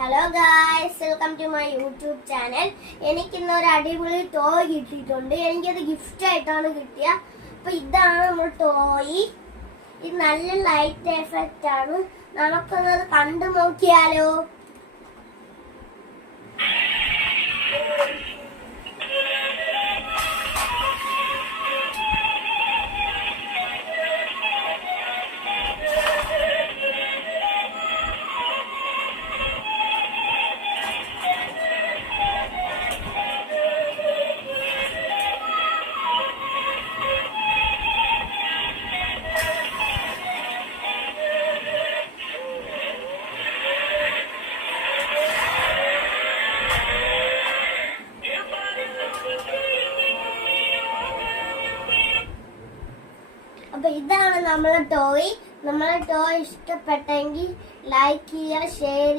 Hello guys, welcome to my YouTube channel. എനിക്കിന്ന് ഒരു അടിപൊളി ടോയ് കിട്ടിയിട്ടുണ്ട്. എനിക്കത് ഗിഫ്റ്റ് ആയിട്ടാണ് കിട്ടിയ. അപ്പൊ ഇതാണ് നമ്മുടെ ടോയ്. ഇത് നല്ല ലൈറ്റ് എഫക്റ്റ് ആണ്. നമുക്കൊന്നത് കണ്ടു നോക്കിയാലോ? അപ്പൊ ഇതാണ് നമ്മളെ ടോയ്. നമ്മളെ ടോയ് ഇഷ്ടപ്പെട്ടെങ്കിൽ ലൈക്ക് ചെയ്യുക, ഷെയർ ചെയ്യുക.